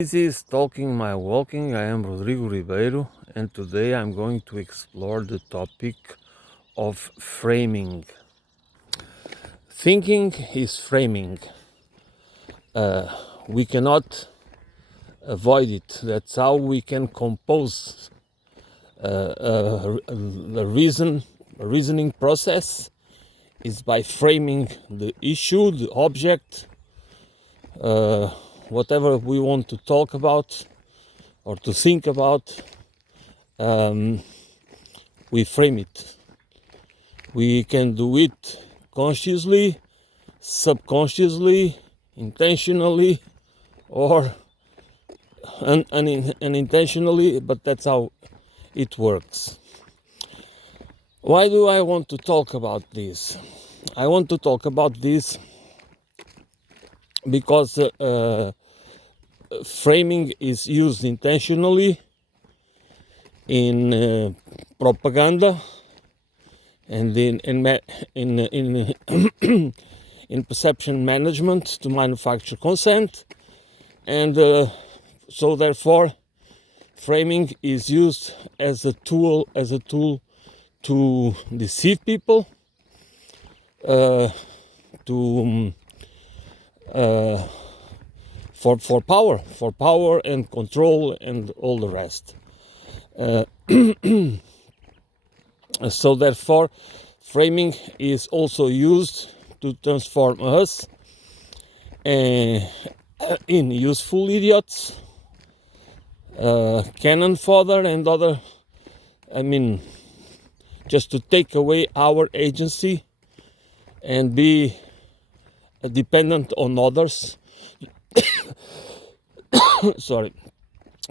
This is Talking My Walking. I am Rodrigo Ribeiro, and today I'm going to explore the topic of framing. Thinking is framing. We cannot avoid it. That's how we can compose the reasoning process is by framing the issue, the object, whatever we want to talk about or to think about. We frame it. We can do it consciously, subconsciously, intentionally, or unintentionally, but that's how it works. Why do I want to talk about this? I want to talk about this because framing is used intentionally in propaganda and in in perception management to manufacture consent, and so therefore framing is used as a tool to deceive people, to for power and control and all the rest. So therefore framing is also used to transform us in useful idiots, cannon fodder and other, just to take away our agency and be dependent on others. Sorry,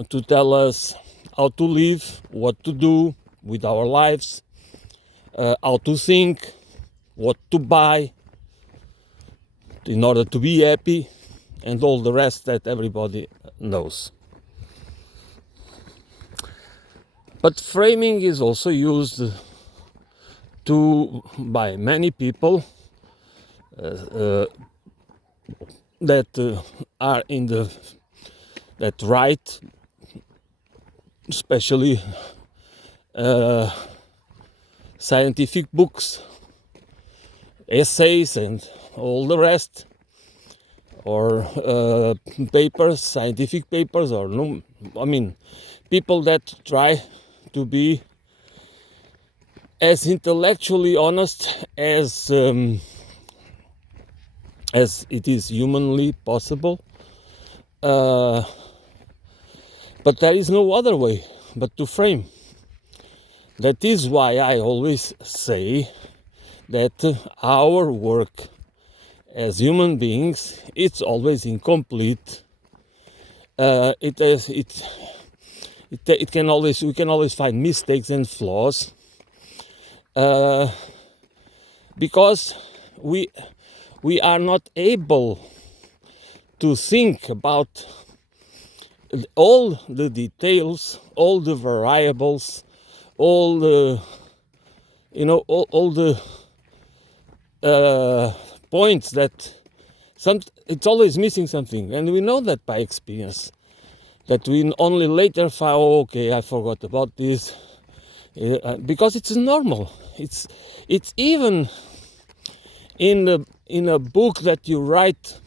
to tell us how to live, what to do with our lives, how to think, what to buy in order to be happy, and all the rest that everybody knows. But framing is also used by many people that are in that write, especially scientific books, essays, and all the rest, or papers, scientific papers, or people that try to be as intellectually honest as it is humanly possible. But there is no other way but to frame. That is why I always say that our work as human beings, it's always incomplete. We can always find mistakes and flaws, because we are not able to think about all the details, all the variables, all the all the points that it's always missing something, and we know that by experience. That we only later find, oh, okay, I forgot about this, because it's normal. It's even in a book that you write,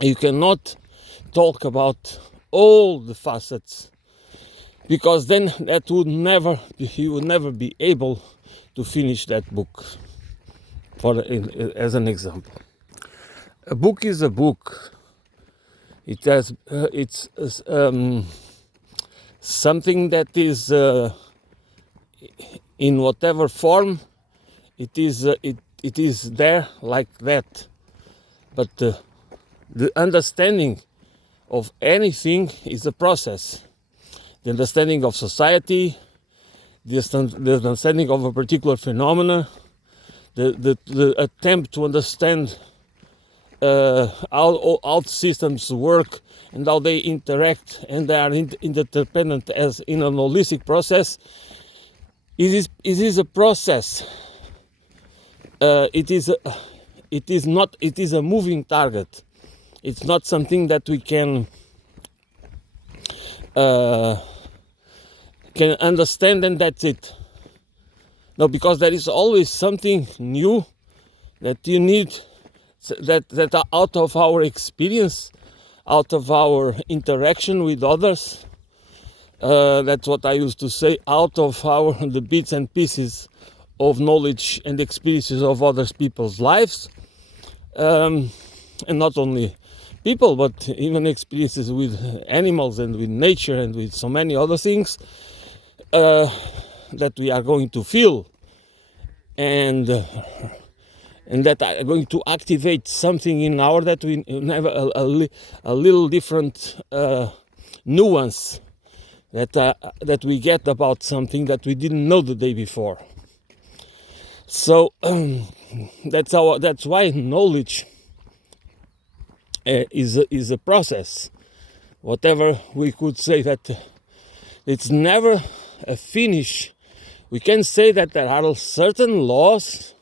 you cannot talk about all the facets, because then you would never be able to finish that book. As an example, a book is a book. It has it's something that is in whatever form it is. It is there like that, but the understanding of anything is a process. The understanding of society, the understanding of a particular phenomena, the attempt to understand how systems work and how they interact and they are interdependent as in an holistic process. It is a process. It is a moving target. It's not something that we can understand and that's it. No, because there is always something new that you need, that are out of our experience, out of our interaction with others. That's what I used to say, out of the bits and pieces of knowledge and experiences of other people's lives, and not only people, but even experiences with animals and with nature and with so many other things that we are going to feel, and that are going to activate something in our that we have a little different nuance that we get about something that we didn't know the day before. So that's why knowledge is a process. Whatever we could say, that it's never a finish. We can say that there are certain laws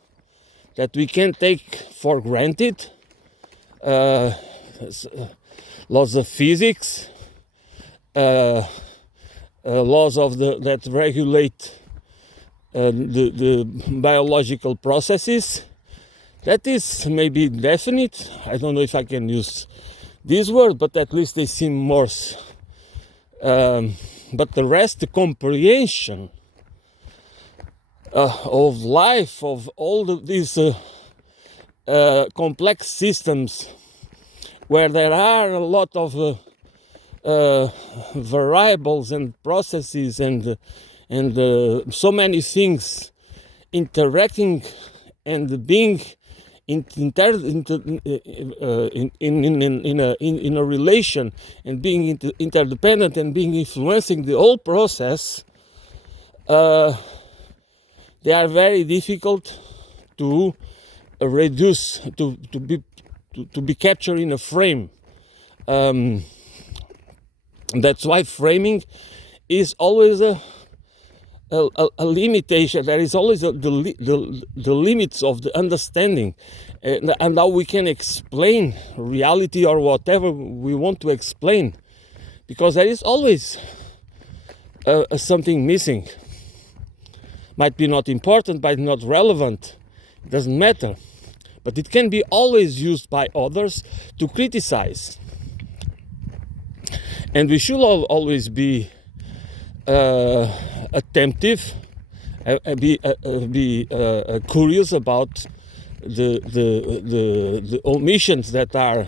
that we can take for granted, laws of physics, laws that regulate the biological processes. That is maybe definite. I don't know if I can use this word, but at least they seem more. But the rest, the comprehension of life, of all these complex systems, where there are a lot of variables and processes and so many things interacting and being in a relation and being interdependent and being influencing the whole process. They are very difficult to reduce, to be captured in a frame. That's why framing is always a limitation. There is always the limits of the understanding, and how we can explain reality or whatever we want to explain, because there is always something missing. Might be not important, might be not relevant, it doesn't matter, but it can be always used by others to criticize. And we should always be attentive, be curious about the omissions that are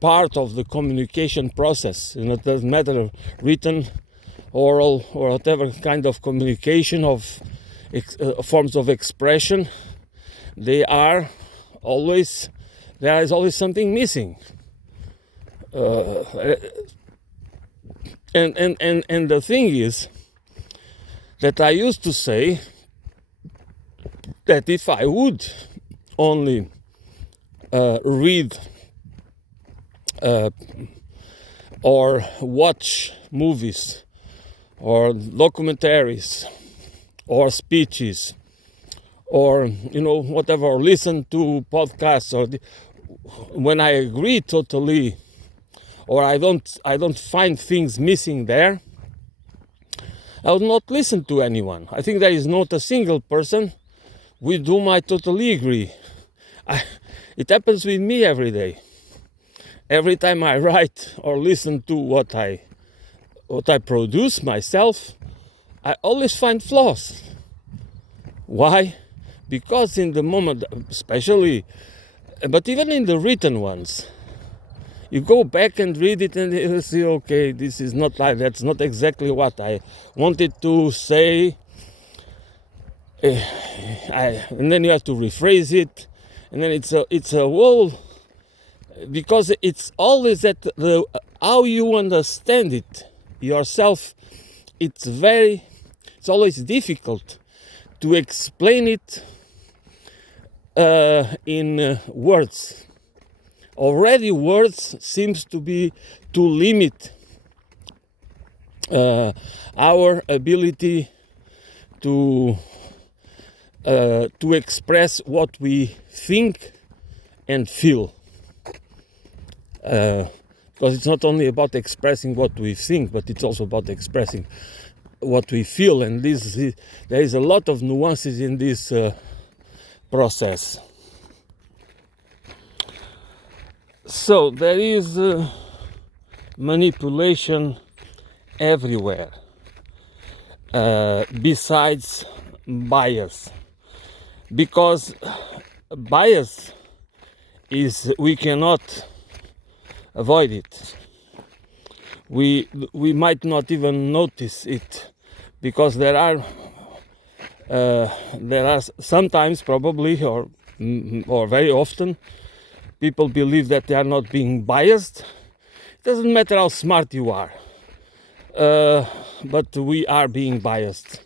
part of the communication process. And it doesn't matter written, oral, or whatever kind of communication of forms of expression. There is always something missing. And the thing is that I used to say that if I would only read or watch movies or documentaries or speeches or whatever, or listen to podcasts, or when I agree totally, or I don't find things missing there, I will not listen to anyone. I think there is not a single person with whom I totally agree. It happens with me every day. Every time I write or listen to what I produce myself, I always find flaws. Why? Because in the moment, especially, but even in the written ones, you go back and read it and you see, okay, this is not like, that's not exactly what I wanted to say. And then you have to rephrase it, and then it's a whole, because it's always that how you understand it yourself. It's always difficult to explain it in words. Already words seems to limit our ability to express what we think and feel. because it's not only about expressing what we think, but it's also about expressing what we feel, and there is a lot of nuances in this process. So there is manipulation everywhere, besides bias, because bias is, we cannot avoid it. We might not even notice it, because there are sometimes, probably, or very often, people believe that they are not being biased. It doesn't matter how smart you are, but we are being biased,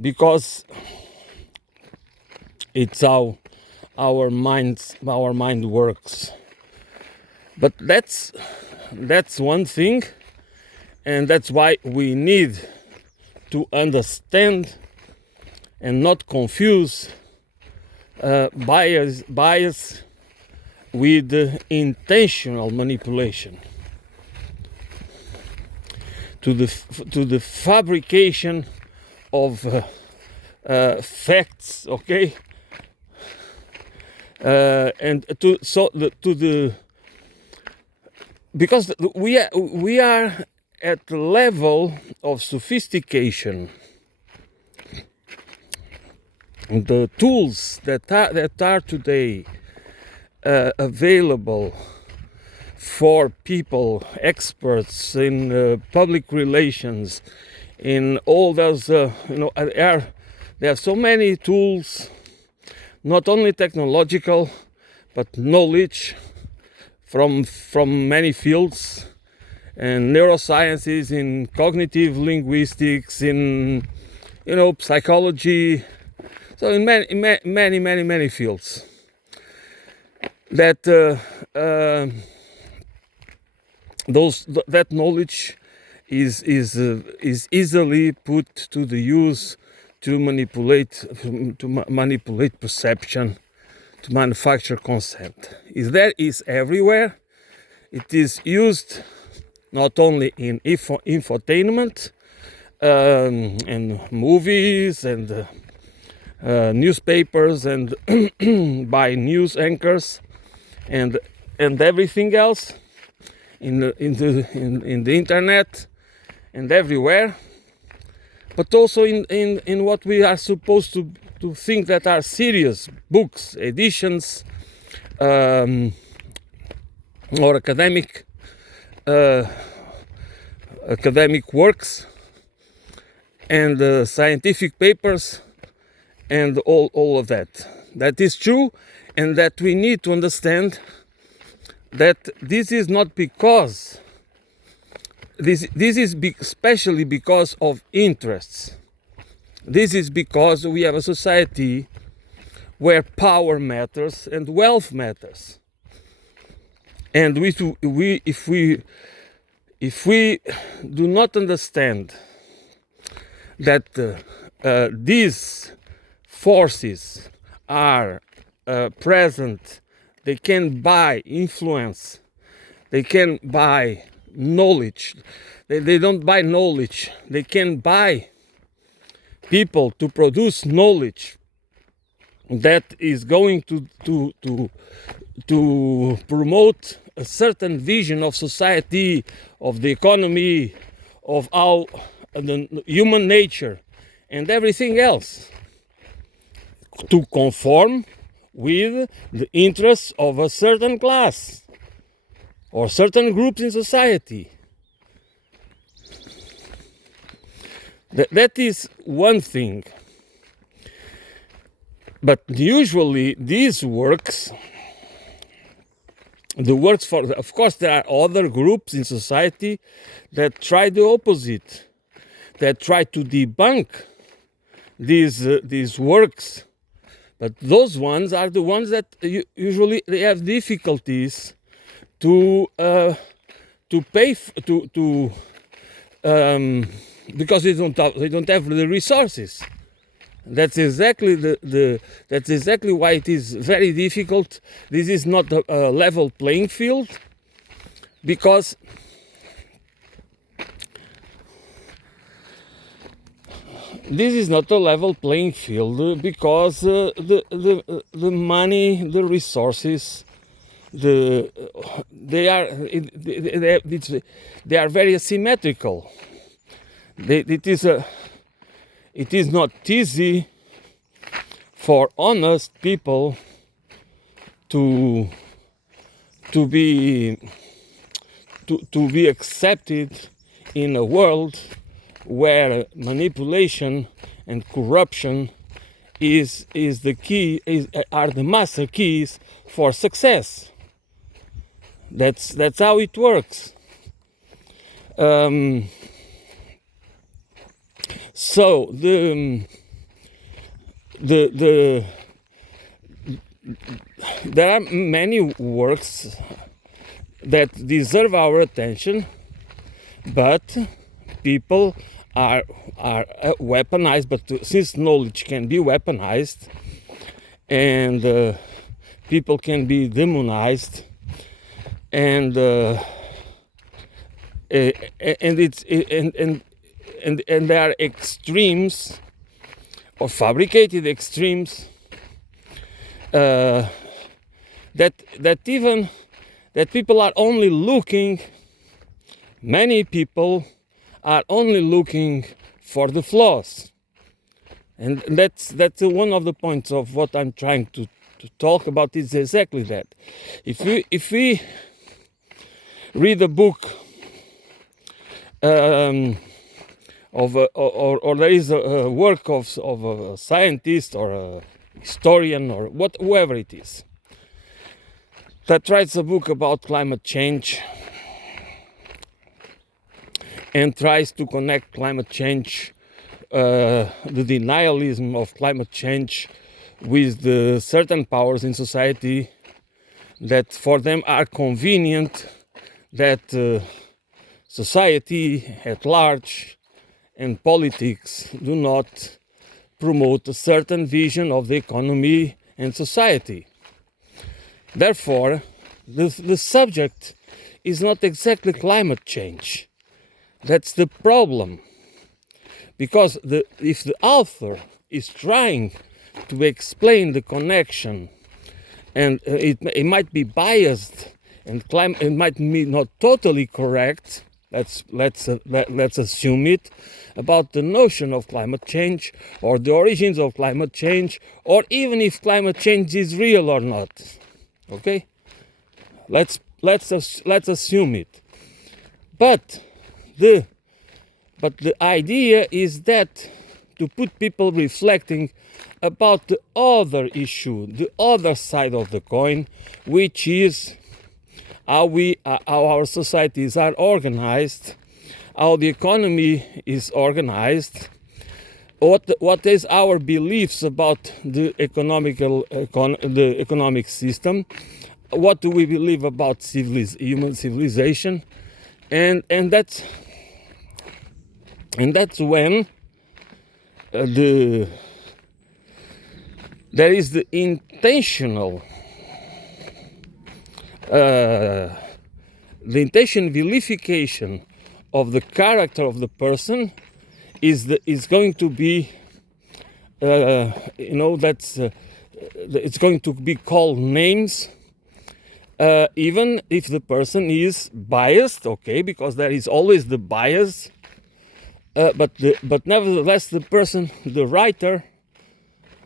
because it's how our mind works. But that's one thing, and that's why we need to understand and not confuse bias with intentional manipulation, to the fabrication of facts, okay, and because we are at the level of sophistication. The tools that are today available for people, experts in public relations, in all those, there are so many tools, not only technological, but knowledge from many fields, and neurosciences, in cognitive linguistics, in psychology. So in many fields, that that knowledge is easily put to the use to manipulate perception, to manufacture consent. Is everywhere. It is used not only in infotainment and movies and newspapers and by news anchors and everything else, in the internet and everywhere, but also in what we are supposed to think that are serious books, editions, or academic works and scientific papers, and all of that. That is true, and that we need to understand that this is not because this is especially because of interests. This is because we have a society where power matters and wealth matters, and if we do not understand that these forces are present, they can buy influence, they can buy knowledge. They don't buy knowledge, they can buy people to produce knowledge that is going to promote a certain vision of society, of the economy, of how the human nature and everything else, to conform with the interests of a certain class or certain groups in society. That is one thing. But usually these works, of course there are other groups in society that try the opposite, that try to debunk these works. But those ones are the ones that usually they have difficulties to pay because they don't have the resources. That's exactly that's exactly why it is very difficult. This is not a level playing field, because this is not a level playing field because the money, the resources, they are they are very asymmetrical. It is not easy for honest people to be accepted in a world where manipulation and corruption is the key, are the master keys for success. That's how it works. So there are many works that deserve our attention, but people are weaponized. But since knowledge can be weaponized, and people can be demonized, and there are extremes or fabricated extremes that people are only looking. Many people are only looking for the flaws, and that's one of the points of what I'm trying to talk about. Is exactly that. If we read a book or there is a work of a scientist or a historian or whoever it is that writes a book about climate change and tries to connect climate change, the denialism of climate change, with the certain powers in society that for them are convenient, that society at large and politics do not promote a certain vision of the economy and society. Therefore, the subject is not exactly climate change. That's the problem. Because if the author is trying to explain the connection, and it might be biased, and it might be not totally correct, let's assume it, about the notion of climate change or the origins of climate change, or even if climate change is real or not. Okay, let's assume it. But the idea is that to put people reflecting about the other issue, the other side of the coin, which is how our societies are organized, how the economy is organized, what is our beliefs about the economic system, what do we believe about human civilization, and that's when there is the intentional vilification of the character of the person is going to be it's going to be called names, even if the person is biased, okay, because there is always the bias, but nevertheless the person, the writer,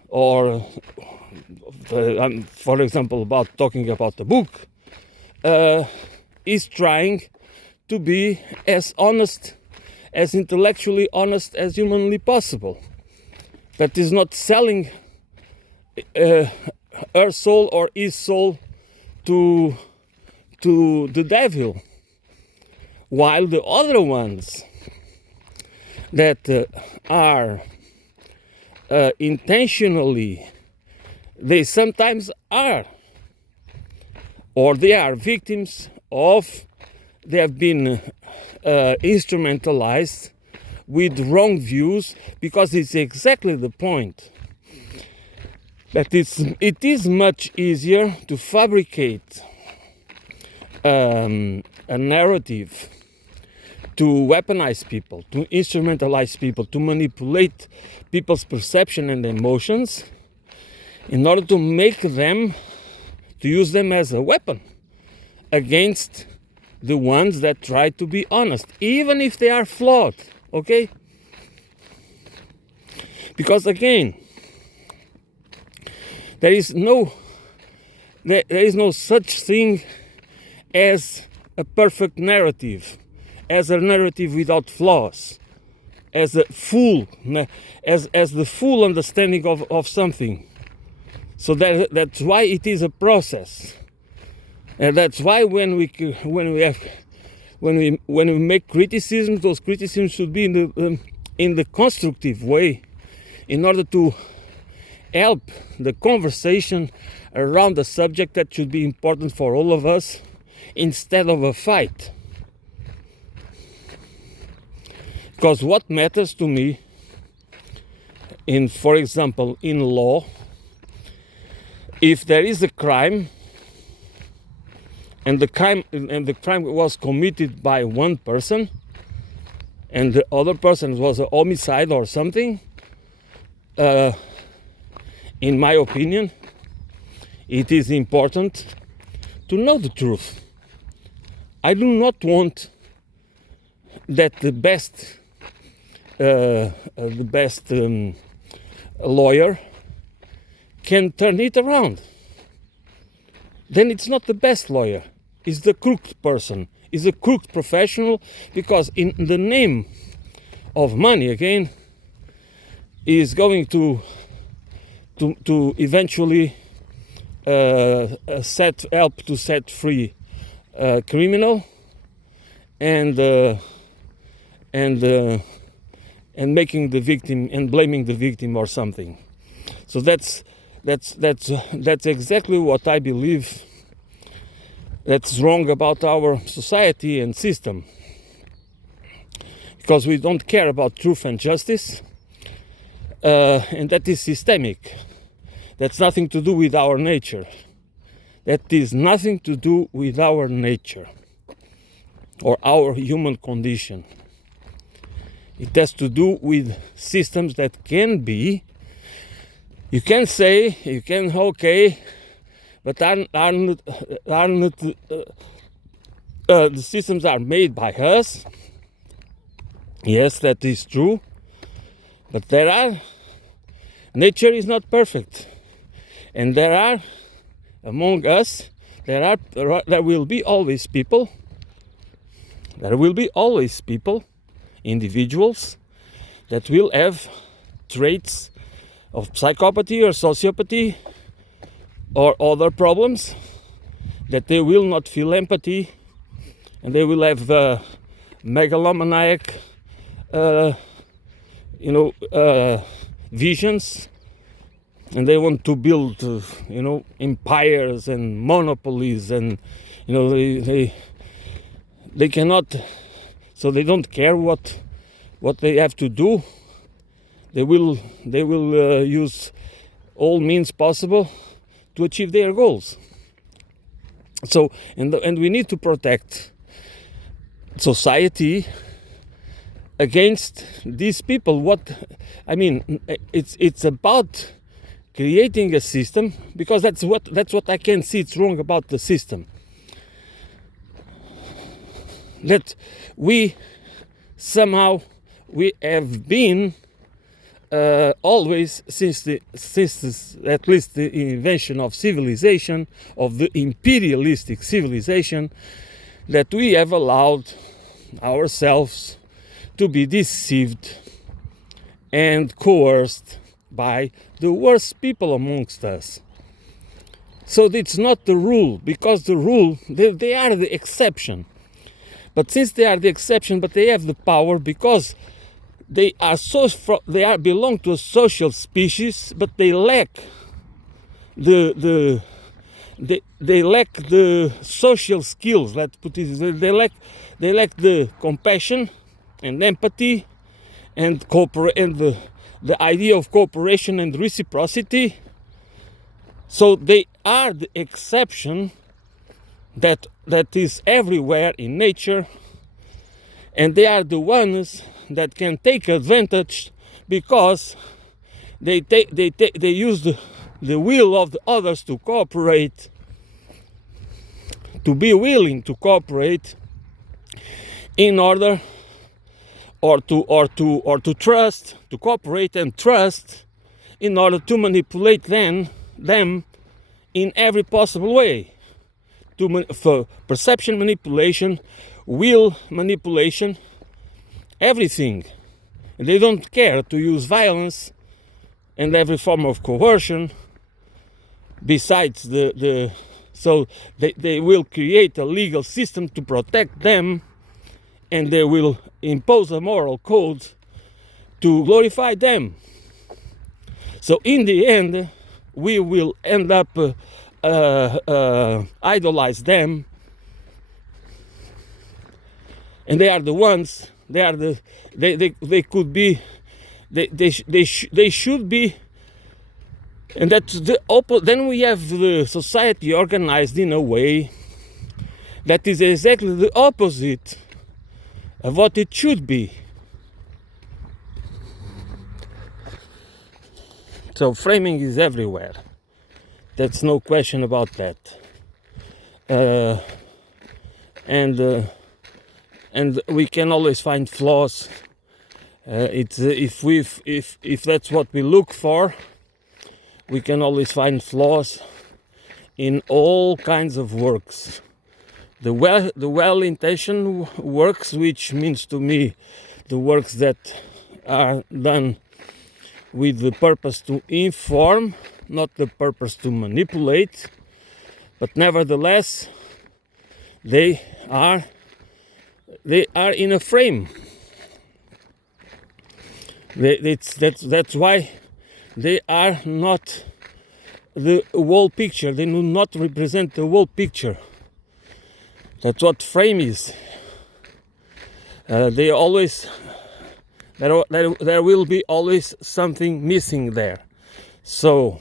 or for example about talking about the book, is trying to be as honest, as intellectually honest as humanly possible. That is not selling her soul or his soul to the devil, while the other ones that are intentionally, they sometimes are, or they are victims of, they have been instrumentalized with wrong views, because it's exactly the point that it is much easier to fabricate a narrative, to weaponize people, to instrumentalize people, to manipulate people's perception and emotions in order to make them, to use them as a weapon against the ones that try to be honest, even if they are flawed, okay? Because again, there is no such thing as a perfect narrative, as a narrative without flaws, as the full understanding of something. So that's why it is a process, and that's why when we make criticisms, those criticisms should be in the constructive way, in order to help the conversation around the subject that should be important for all of us, instead of a fight. Because what matters to me, for example, in law, if there is a crime, and the crime was committed by one person, and the other person was a homicide or something, in my opinion, it is important to know the truth. I do not want that the best lawyer can turn it around. Then it's not the best lawyer, it's the crooked person, it's a crooked professional, because in the name of money, again, is going to eventually help to set free criminal and making the victim and blaming the victim or something. So that's exactly what I believe that's wrong about our society and system, because we don't care about truth and justice, and that is systemic. That's nothing to do with our nature. That is nothing to do with our nature or our human condition. It has to do with systems that can be, you can say, okay, but the systems are made by us. Yes, that is true. But nature is not perfect. And among us, there will be always people, individuals, that will have traits of psychopathy or sociopathy or other problems, that they will not feel empathy, and they will have megalomaniac visions, and they want to build empires and monopolies, and they cannot, so they don't care what they have to do. They will use all means possible to achieve their goals. So and we need to protect society against these people. It's about creating a system, because that's what I can see it's wrong about the system. That we have been always, since at least the invention of civilization, of the imperialistic civilization, that we have allowed ourselves to be deceived and coerced by the worst people amongst us. So it's not the rule, because the rule, they are the exception. But since they are the exception, but they have the power, because they belong to a social species, but they lack they lack the social skills. Let's put it. They lack the compassion and empathy and the idea of cooperation and reciprocity. So they are the exception that is everywhere in nature, and they are the ones that can take advantage because they use the will of the others to cooperate, to be willing to cooperate in order or to trust, to cooperate and trust in order to manipulate them in every possible way, for perception manipulation, will manipulation, everything. They don't care to use violence and every form of coercion besides so they will create a legal system to protect them, and they will impose a moral code to glorify them. So in the end, we will end up idolize them, and they are the ones. They could be. They should be. And that's then we have the society organized in a way that is exactly the opposite of what it should be. So framing is everywhere. There's no question about that. And we can always find flaws. If that's what we look for, we can always find flaws in all kinds of works. The well-intentioned works, which means to me the works that are done with the purpose to inform, not the purpose to manipulate, but nevertheless they are in a frame. That's why they are not the whole picture. They do not represent the whole picture. That's what frame is. They always there will be always something missing there. So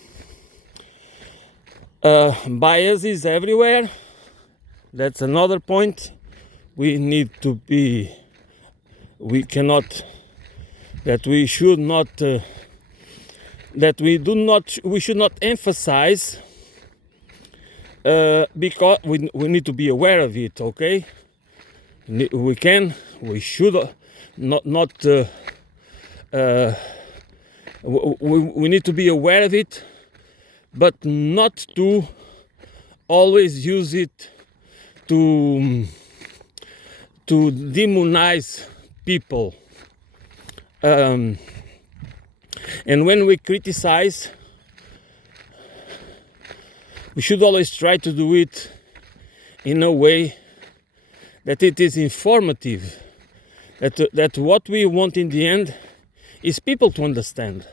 bias is everywhere. That's another point. We need to be. We cannot. That we should not. That we do not. We should not emphasize. Because we need to be aware of it. Okay. We can. We should not. We need to be aware of it, but not to always use it to demonize people. And when we criticize, we should always try to do it in a way that it is informative, that what we want in the end is people to understand,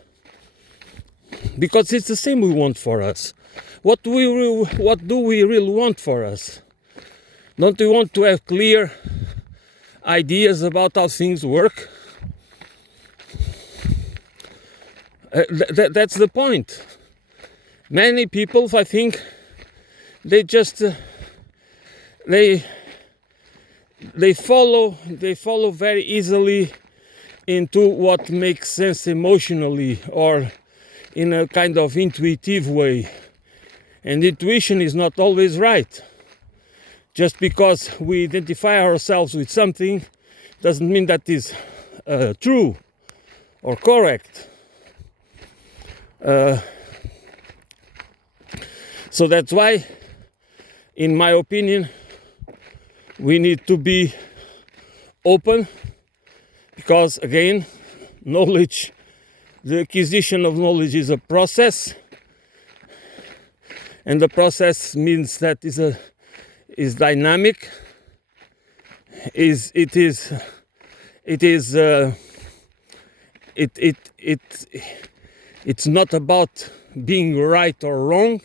because it's the same we want for us. What do we really want for us? Don't we want to have clear ideas about how things work? That's the point. Many people, I think, they just they follow very easily into what makes sense emotionally or in a kind of intuitive way, and intuition is not always right. Just because we identify ourselves with something doesn't mean that is true or correct. So that's why, in my opinion, we need to be open, because again, knowledge, the acquisition of knowledge is a process, and the process means that is dynamic. It's not about being right or wrong.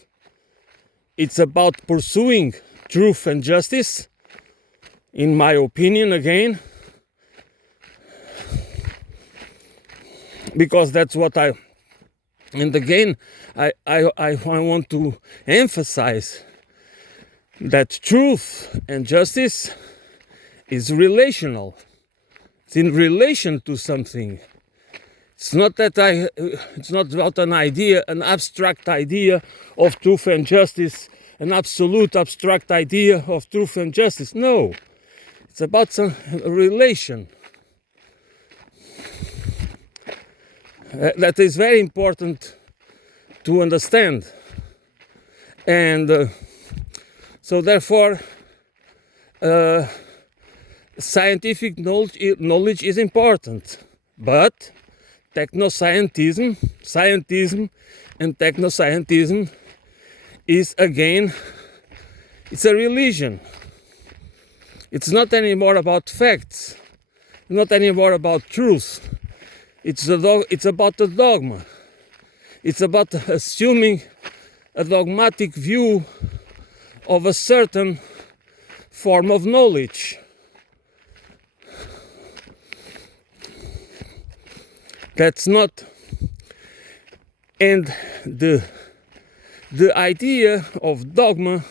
It's about pursuing truth and justice, in my opinion, again. because that's what and again, I want to emphasize that truth and justice is relational. It's in relation to something. It's not that it's not about an idea, an abstract idea of truth and justice, an absolute abstract idea of truth and justice. No, it's about some relation. That is very important to understand. And so therefore, scientific knowledge is important, but technoscientism, scientism and technoscientism is again, it's a religion. It's not anymore about facts, not anymore about truth. It's about the dogma. It's about assuming a dogmatic view of a certain form of knowledge. That's not, and the idea of dogma,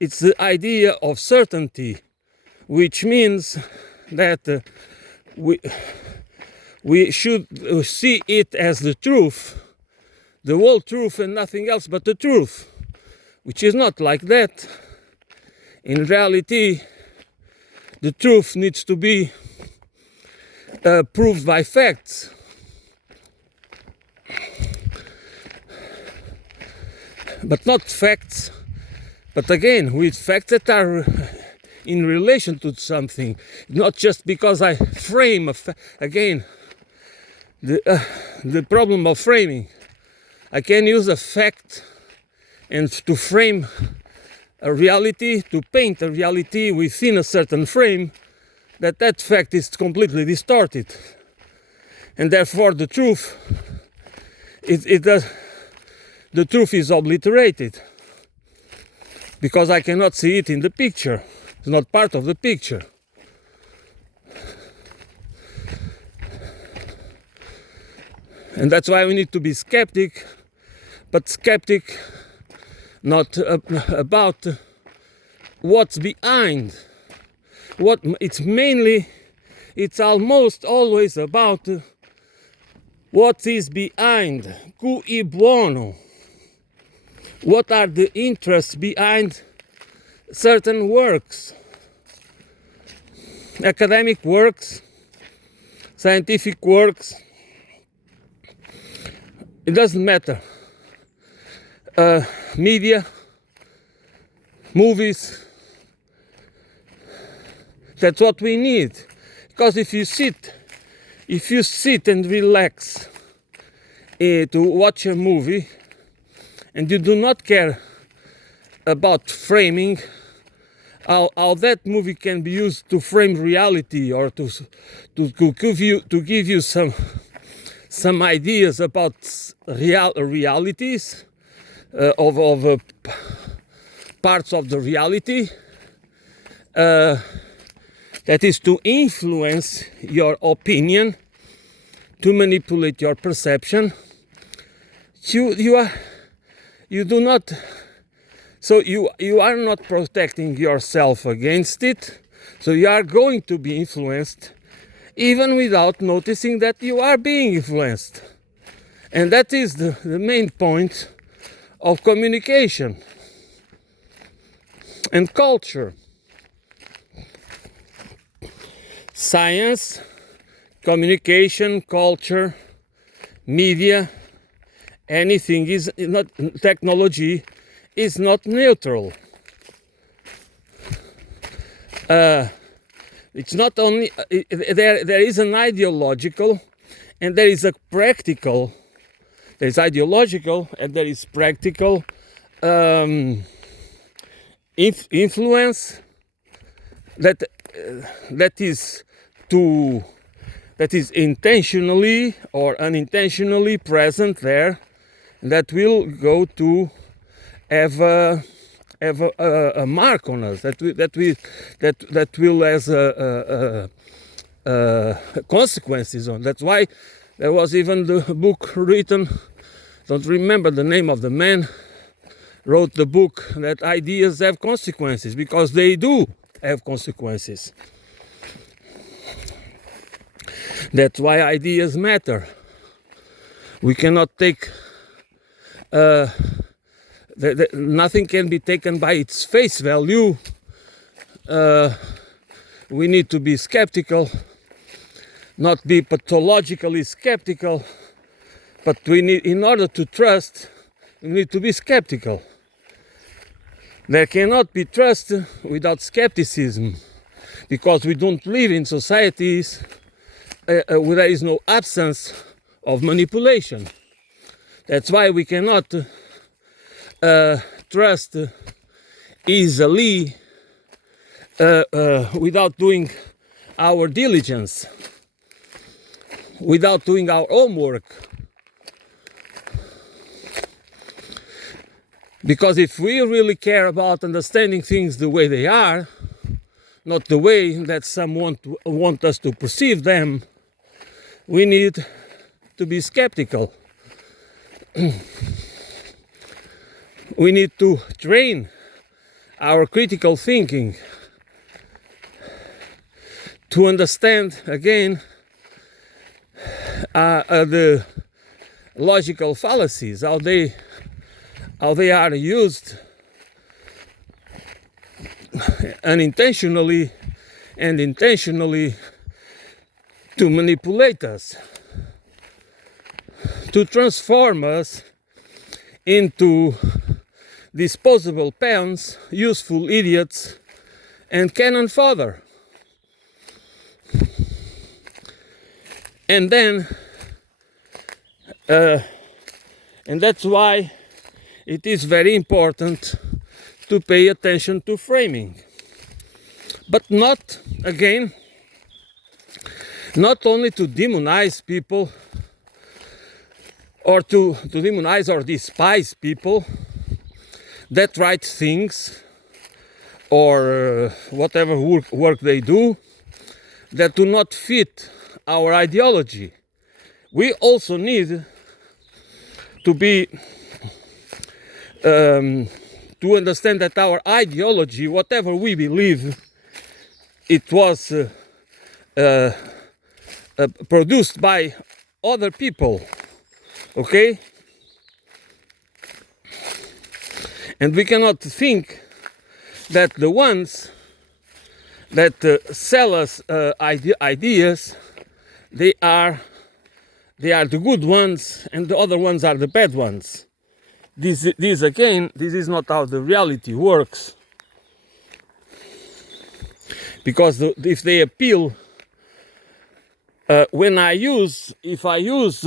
it's the idea of certainty, which means that we should see it as the truth, the whole truth and nothing else but the truth, which is not like that. In reality, the truth needs to be proved by facts. But not facts, but again, with facts that are in relation to something, not just because I frame again, the problem of framing. I can use a fact and to frame a reality, to paint a reality within a certain frame, that fact is completely distorted. And therefore the truth, the truth is obliterated. Because I cannot see it in the picture. It's not part of the picture. And that's why we need to be skeptic, but skeptic not about what's behind. It's almost always about what is behind. Cui bono. What are the interests behind certain works? Academic works, scientific works. It doesn't matter. Media, movies. That's what we need. Because if you sit and relax to watch a movie and you do not care about framing, how that movie can be used to frame reality or to give you some ideas about realities of parts of the reality, that is to influence your opinion, to manipulate your perception. You do not, so you are not protecting yourself against it, so you are going to be influenced even without noticing that you are being influenced. And that is the main point of communication and culture. Science, communication, culture, media, anything is not, technology is not neutral. It's not only, there is an ideological and there is a practical, there is ideological and there is practical influence that is intentionally or unintentionally present there, that will go to have a mark on us, that will has consequences on. That's why There was even the book written, don't remember the name of the man, wrote the book that ideas have consequences, because they do have consequences. That's why ideas matter. We cannot take, nothing can be taken by its face value. We need to be skeptical, not be pathologically skeptical, but we need, in order to trust, we need to be skeptical. There cannot be trust without skepticism, because we don't live in societies where there is no absence of manipulation. That's why we cannot trust easily without doing our diligence, without doing our homework. Because if we really care about understanding things the way they are, not the way that some want us to perceive them, we need to be skeptical. We need to train our critical thinking to understand again the logical fallacies, how they are used unintentionally and intentionally to manipulate us, to transform us into disposable pawns, useful idiots, and cannon fodder. And then, and that's why it is very important to pay attention to framing. But not, again, not only to demonize people, or to demonize or despise people that write things or whatever work they do that do not fit our ideology. We also need to be to understand that our ideology, whatever we believe, it was produced by other people, okay? And we cannot think that the ones that sell us ideas, they are the good ones and the other ones are the bad ones. This again, this is not how the reality works. Because if they appeal, if I use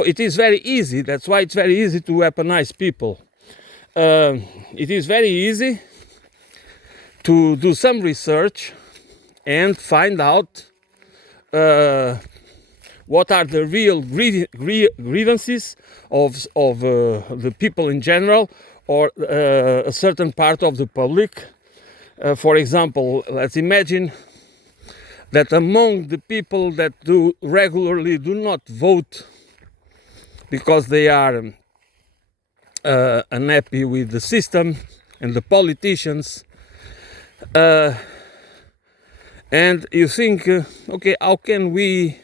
it is very easy. That's why it's very easy to weaponize people. It is very easy to do some research and find out what are the real grievances of the people in general, or a certain part of the public. For example, let's imagine that among the people that regularly do not vote because they are unhappy with the system and the politicians, and you think, okay, how can we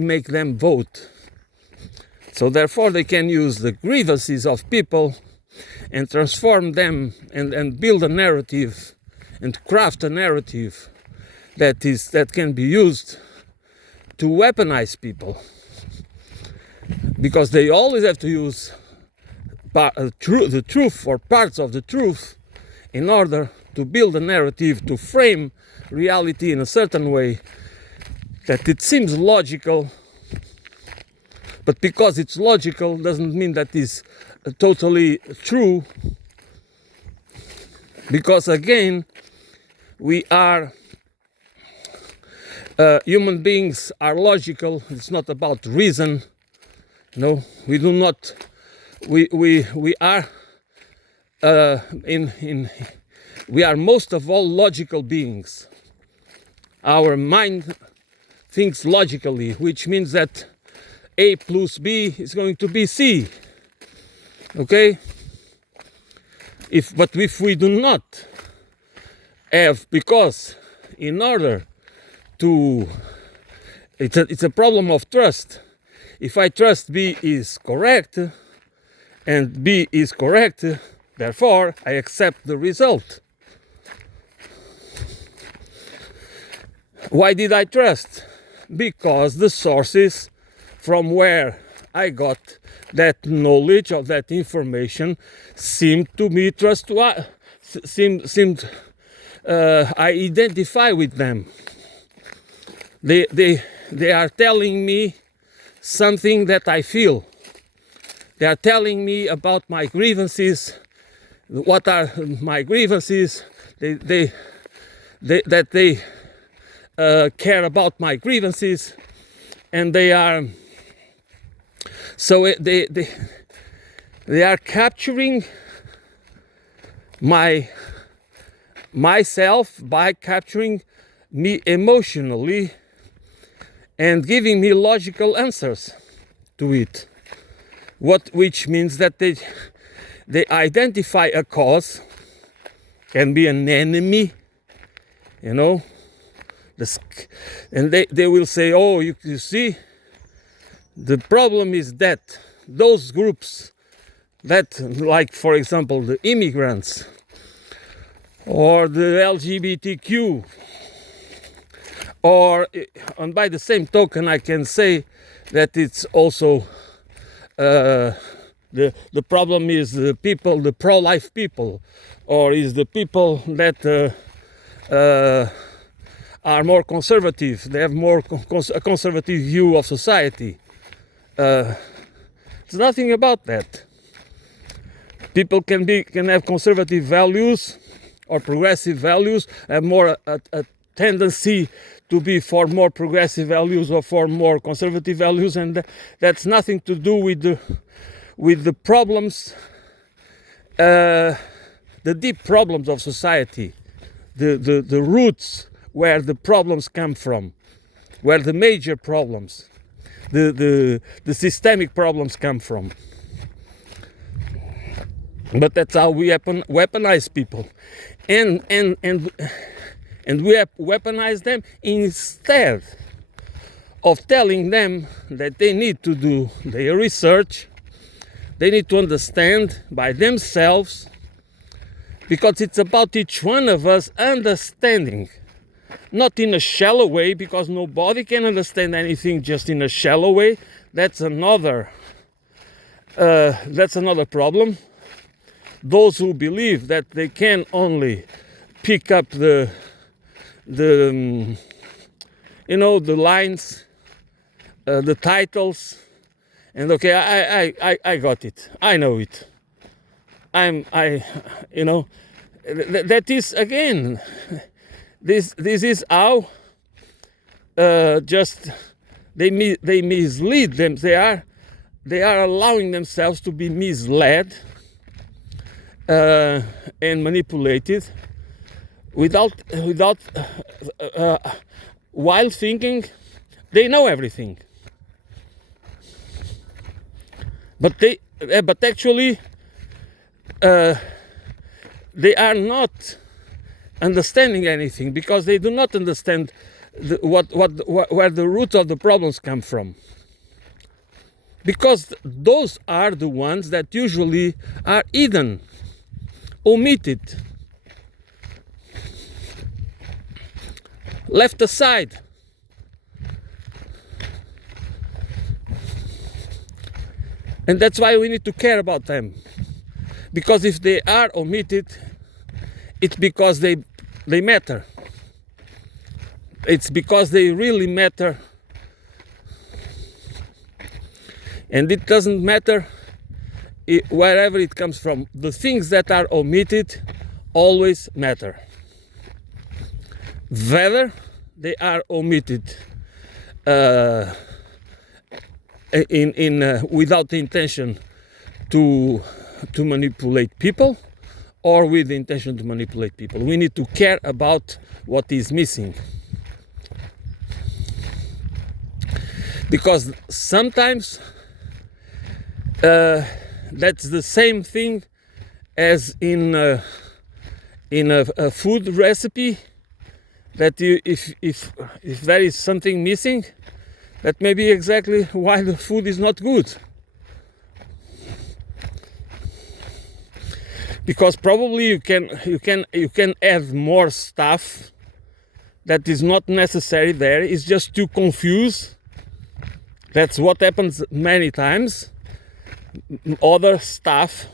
make them vote? So therefore they can use the grievances of people and transform them and build a narrative and craft a narrative that can be used to weaponize people, because they always have to use the truth or parts of the truth in order to build a narrative, to frame reality in a certain way that it seems logical, but because it's logical doesn't mean that it's totally true, because again, we are human beings are logical. It's not about reason. No, we do not. We are in We are most of all logical beings. Our mind thinks logically, which means that A plus B is going to be C. Okay? But if we do not have, because in order to, it's a problem of trust. If I trust B is correct, and B is correct, therefore I accept the result. Why did I trust? Because the sources from where I got that knowledge or that information seemed to be trustworthy. I identify with them. They are telling me something that I feel. They are telling me about my grievances. What are my grievances? They care about my grievances, and they are they are capturing myself by capturing me emotionally and giving me logical answers to it. Which means that they identify a cause, can be an enemy, you know, and they will say, oh, you see, the problem is that those groups that, like for example the immigrants or the LGBTQ, and by the same token I can say that it's also the problem is the people, the pro-life people, or is the people that are more conservative. They have more a conservative view of society. It's nothing about that. People can have conservative values or progressive values, have more a tendency to be for more progressive values or for more conservative values, and that's nothing to do with the problems, the deep problems of society, the roots where the problems come from, where the major problems, the systemic problems come from. But that's how we weaponize people, and we weaponize them instead of telling them that they need to do their research, they need to understand by themselves, because it's about each one of us understanding, not in a shallow way, because nobody can understand anything just in a shallow way. That's another problem. Those who believe that they can only pick up the lines, the titles, and okay, I got it, I know it. That is again, this is how just they mislead them. They are allowing themselves to be misled and manipulated without while thinking they know everything, but actually they are not understanding anything, because they do not understand where the root of the problems come from, because those are the ones that usually are hidden, omitted, left aside. And that's why we need to care about them, because if they are omitted, it's because they matter. It's because they really matter. And it doesn't matter wherever it comes from. The things that are omitted always matter. Whether they are omitted without the intention to manipulate people, or with the intention to manipulate people. We need to care about what is missing. Because sometimes that's the same thing as in a food recipe, that if there is something missing, that may be exactly why the food is not good. Because probably you can add more stuff that is not necessary there. It's just to confuse. That's what happens many times. Other stuff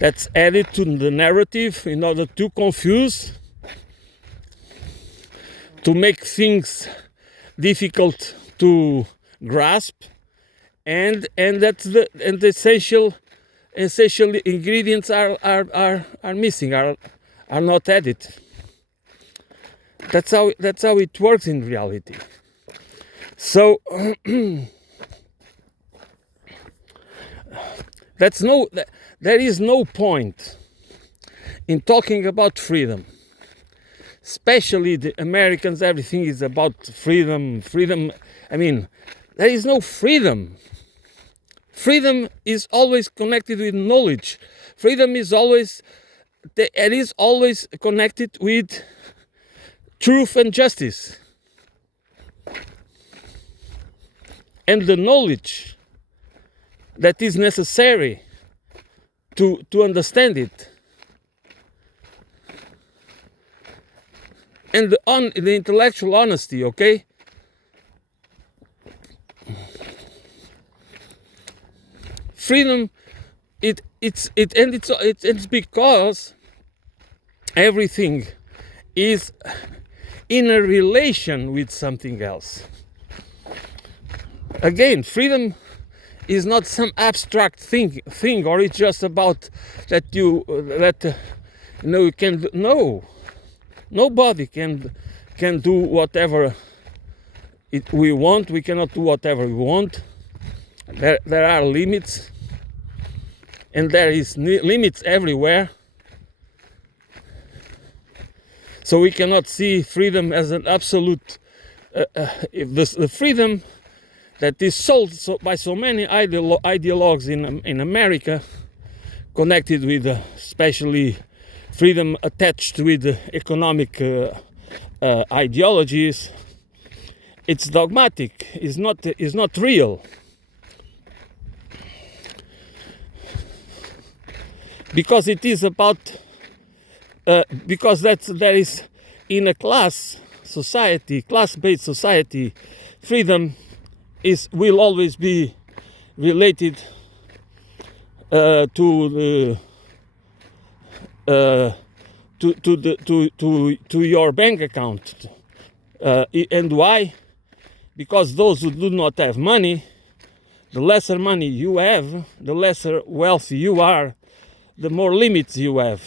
that's added to the narrative in order to confuse, to make things difficult to grasp, and that's the essential ingredients are missing, are not added. That's how it works in reality. So there is no point in talking about freedom. Especially the Americans, everything is about freedom. I mean, there is no freedom. Freedom is always connected with knowledge. Freedom is always connected with truth and justice. And the knowledge that is necessary to understand it. And the intellectual honesty, okay? Freedom, it's because everything is in a relation with something else. Again, freedom is not some abstract thing, or it's just about that you can no. Nobody can do whatever we want. We cannot do whatever we want. There are limits, and there is limits everywhere. So we cannot see freedom as an absolute. The freedom that is sold by so many ideologues in America, connected with especially freedom attached with economic ideologies, it's dogmatic. It's not real. Because it is about because there is in a class-based society, freedom will always be related to your bank account. And why? Because those who do not have money, the lesser money you have, the lesser wealthy you are, the more limits you have.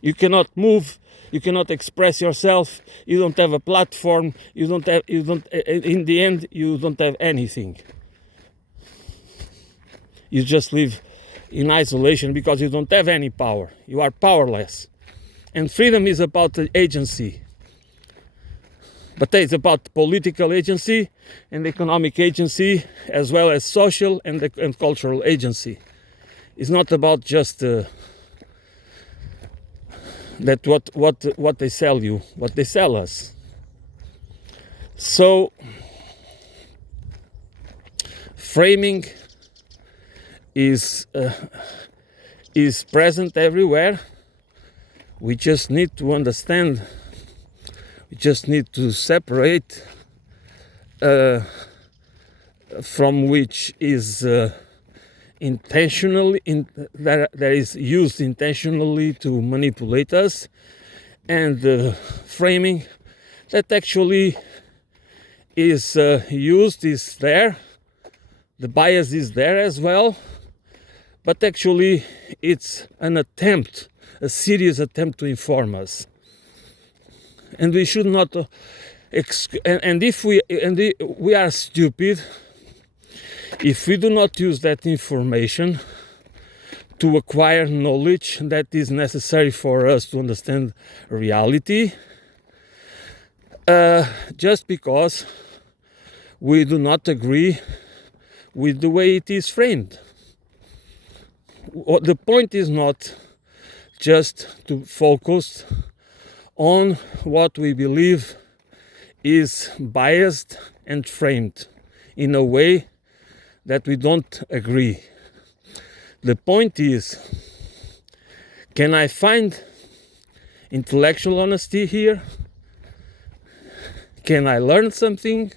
You cannot move, you cannot express yourself, you don't have a platform, in the end, you don't have anything. You just live in isolation because you don't have any power. You are powerless. And freedom is about agency. But it's about political agency and economic agency, as well as social and cultural agency. It's not about just that what they sell you, what they sell us. So framing is present everywhere. We just need to understand. We just need to separate from which is intentionally that is used intentionally to manipulate us, and framing that actually is used is there. The bias is there as well, but actually it's an attempt, a serious attempt to inform us. And we should not and if we are stupid if we do not use that information to acquire knowledge that is necessary for us to understand reality, just because we do not agree with the way it is framed. The point is not just to focus on what we believe is biased and framed in a way that we don't agree. The point is, can I find intellectual honesty here? Can I learn something?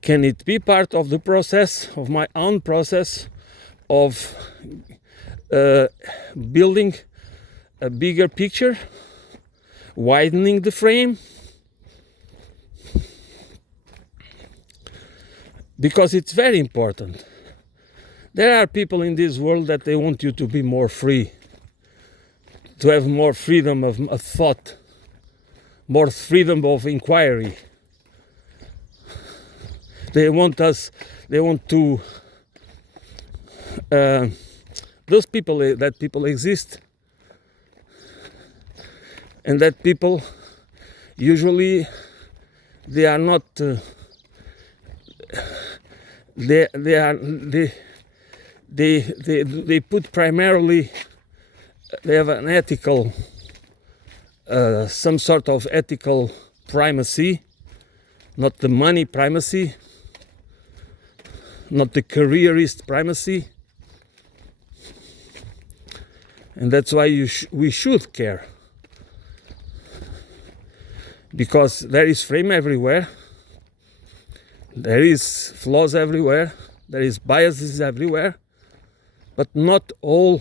Can it be part of the process, of my own process of building a bigger picture, widening the frame? Because it's very important. There are people in this world that they want you to be more free, to have more freedom of thought, more freedom of inquiry. They want to, those people, that people exist, and that people usually they are not, they put primarily, they have an ethical, some sort of ethical primacy, not the money primacy, not the careerist primacy, and that's why we should care, because there is frame everywhere, there is flaws everywhere, there is biases everywhere, but not all.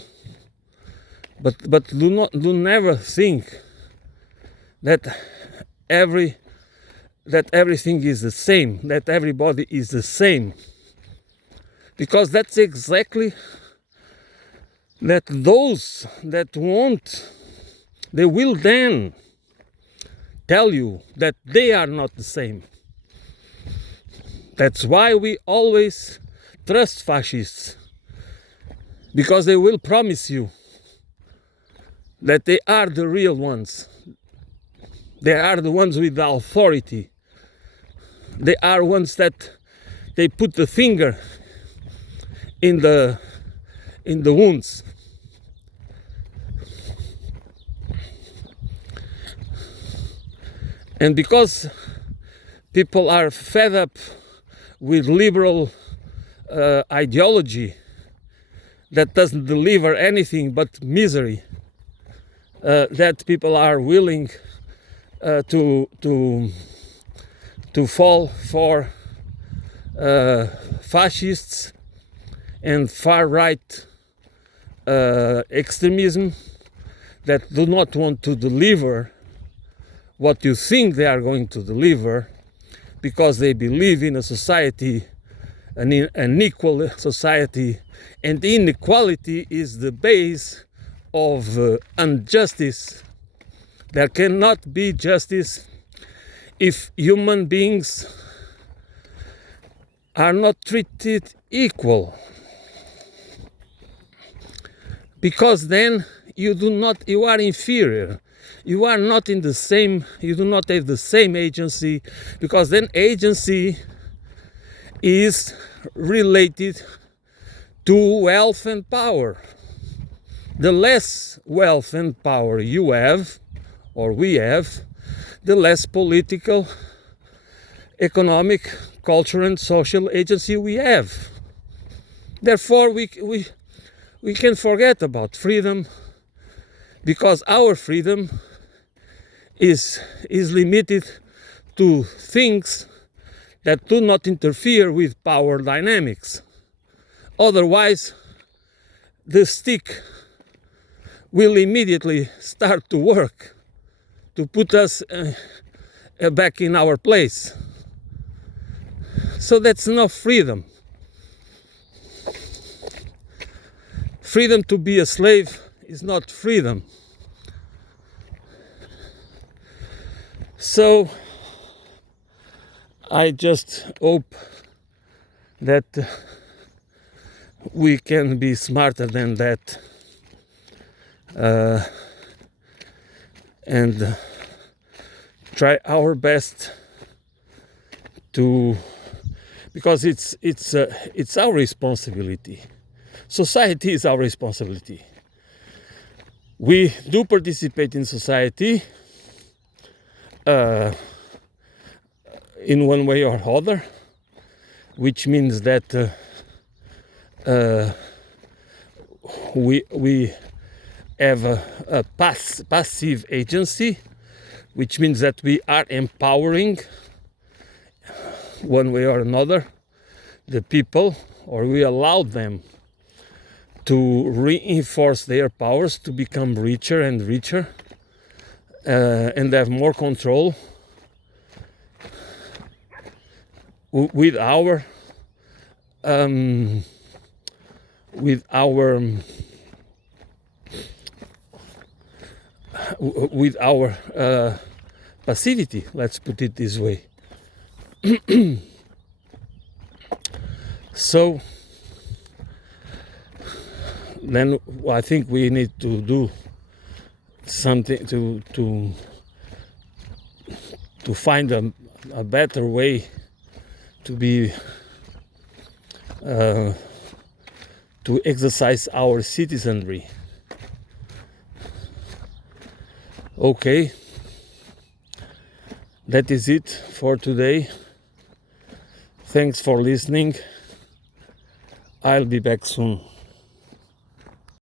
But do never think that everything is the same, that everybody is the same, because that's exactly that those that want, they will then tell you that they are not the same. That's why we always trust fascists, because they will promise you that they are the real ones. They are the ones with the authority. They are ones that they put the finger in the wounds. And because people are fed up with liberal ideology that doesn't deliver anything but misery, that people are willing to fall for fascists and far-right extremism that do not want to deliver what you think they are going to deliver, because they believe in a society, an equal society, and inequality is the base of injustice. There cannot be justice if human beings are not treated equal, because then you are inferior. You are not in the same, you do not have the same agency, because then agency is related to wealth and power. The less wealth and power you have, or we have, the less political, economic, cultural and social agency we have. Therefore, we can forget about freedom, because our freedom is limited to things that do not interfere with power dynamics. Otherwise, the stick will immediately start to work to put us back in our place. So that's not freedom. Freedom to be a slave is not freedom. So I just hope that we can be smarter than that, and try our best to, because it's our responsibility. Society is our responsibility. We do participate in society in one way or other, which means that we have a passive agency, which means that we are empowering one way or another the people, or we allow them to reinforce their powers to become richer and richer, and have more control with our passivity, let's put it this way. So then I think we need to do something to find a better way to be to exercise our citizenry. Okay, that is it for today. Thanks for listening. I'll be back soon.